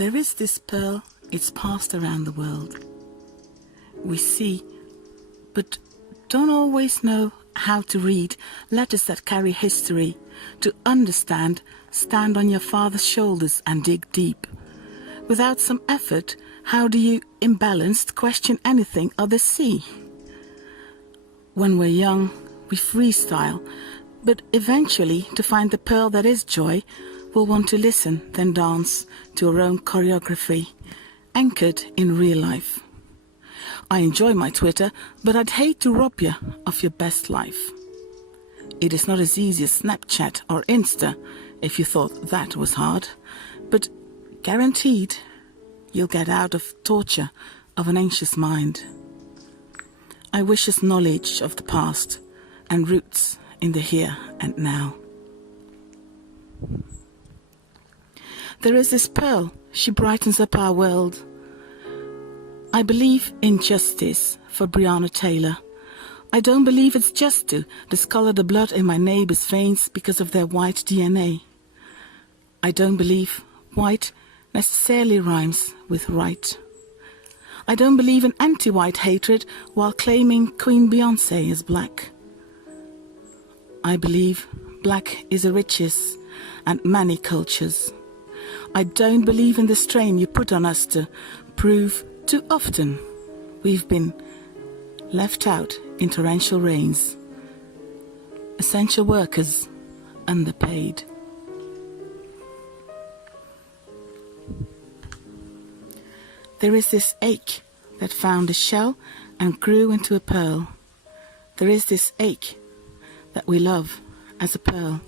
There is this pearl, it's passed around the world. We see, but don't always know how to read letters that carry history. To understand, stand on your father's shoulders and dig deep. Without some effort, how do you, imbalanced, question anything others see? When we're young, we freestyle, but eventually, to find the pearl that is joy, we'll want to listen, then dance to our own choreography, anchored in real life. I enjoy my Twitter, but I'd hate to rob you of your best life. It is not as easy as Snapchat or Insta, if you thought that was hard, but guaranteed you'll get out of torture of an anxious mind. I wish us knowledge of the past and roots in the here and now. There is this pearl, she brightens up our world. I believe in justice for Breonna Taylor. I don't believe it's just to discolor the blood in my neighbor's veins because of their white DNA. I don't believe white necessarily rhymes with right. I don't believe in anti-white hatred while claiming Queen Beyoncé is black. I believe black is a riches and many cultures. I don't believe in the strain you put on us to prove too often we've been left out in torrential rains. Essential workers, underpaid. There is this ache that found a shell and grew into a pearl. There is this ache that we love as a pearl.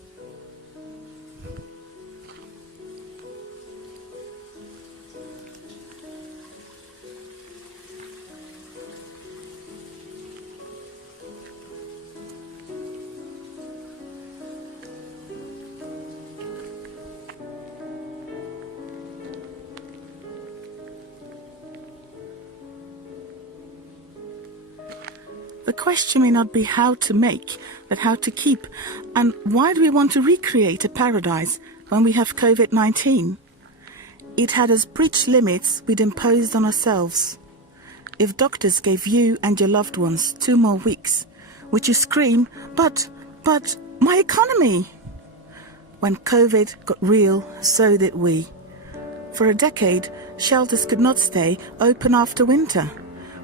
The question may not be how to make, but how to keep. And why do we want to recreate a paradise when we have COVID-19? It had us breach limits we'd imposed on ourselves. If doctors gave you and your loved ones 2 more weeks, would you scream, but my economy? When COVID got real, so did we. For a decade, shelters could not stay open after winter.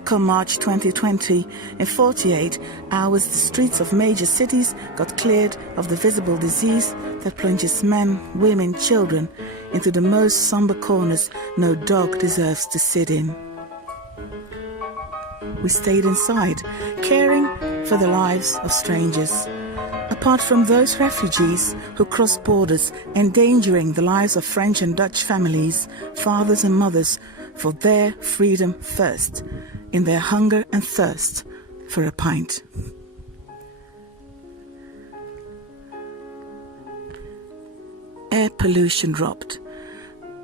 Come March 2020, in 48 hours, the streets of major cities got cleared of the visible disease that plunges men, women, children into the most somber corners no dog deserves to sit in. We stayed inside, caring for the lives of strangers. Apart from those refugees who crossed borders, endangering the lives of French and Dutch families, fathers and mothers, for their freedom first, in their hunger and thirst for a pint. Air pollution dropped.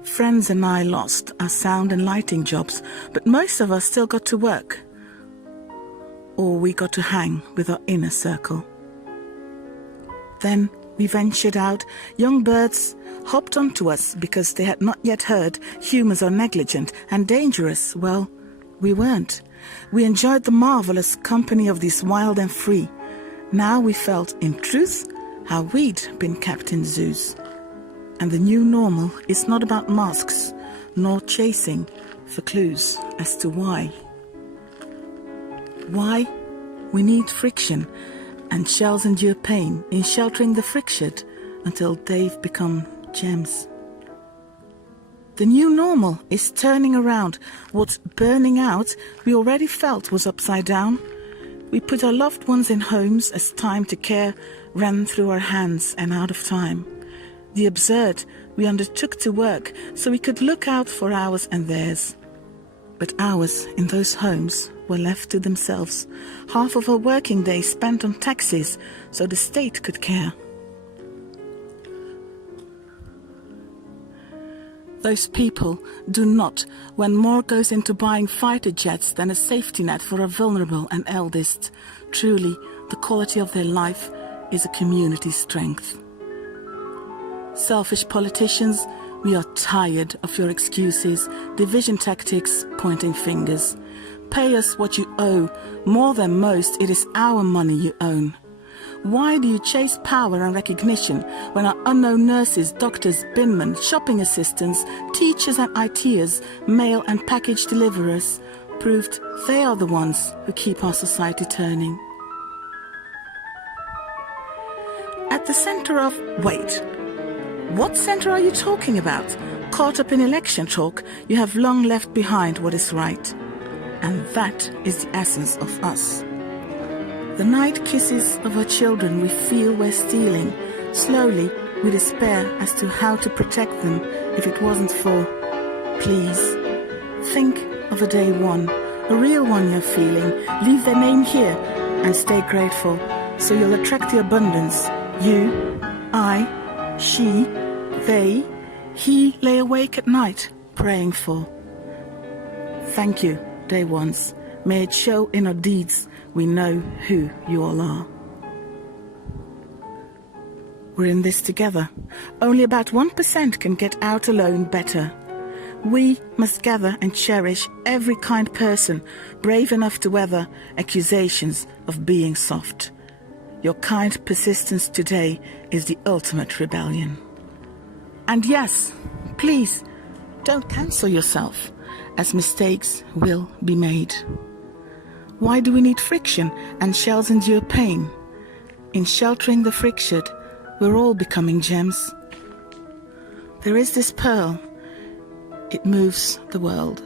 Friends and I lost our sound and lighting jobs, but most of us still got to work. Or we got to hang with our inner circle. Then we ventured out. Young birds hopped onto us because they had not yet heard humans are negligent and dangerous. Well, we weren't. We enjoyed the marvelous company of these wild and free. Now we felt, in truth, how we'd been kept in zoos. And the new normal is not about masks, nor chasing for clues as to why. Why? We need friction, and shells endure pain in sheltering the frictured until they've become gems. The new normal is turning around. What's burning out we already felt was upside down. We put our loved ones in homes as time to care ran through our hands and out of time. The absurd we undertook to work so we could look out for ours and theirs. But ours in those homes were left to themselves. Half of our working day spent on taxis so the state could care. Those people do not, when more goes into buying fighter jets than a safety net for our vulnerable and eldest. Truly, the quality of their life is a community strength. Selfish politicians We are tired of your excuses, division tactics, pointing fingers. Pay us what you owe. More than most, it is our money you own. Why do you chase power and recognition when our unknown nurses, doctors, binmen, shopping assistants, teachers and ITers, mail and package deliverers proved they are the ones who keep our society turning? At the center of... Wait. What center are you talking about? Caught up in election talk, you have long left behind what is right. And that is the essence of us. The night kisses of our children we feel we're stealing. Slowly, we despair as to how to protect them if it wasn't for... Please, think of a day one, a real one you're feeling. Leave their name here and stay grateful, so you'll attract the abundance you, I, she, they, he lay awake at night praying for. Thank you, day ones. May it show in our deeds we know who you all are. We're in this together. Only about 1% can get out alone better. We must gather and cherish every kind person brave enough to weather accusations of being soft. Your kind persistence today is the ultimate rebellion. And yes, please, don't cancel yourself, as mistakes will be made. Why do we need friction and shells endure pain? In sheltering the fractured, we're all becoming gems. There is this pearl, it moves the world.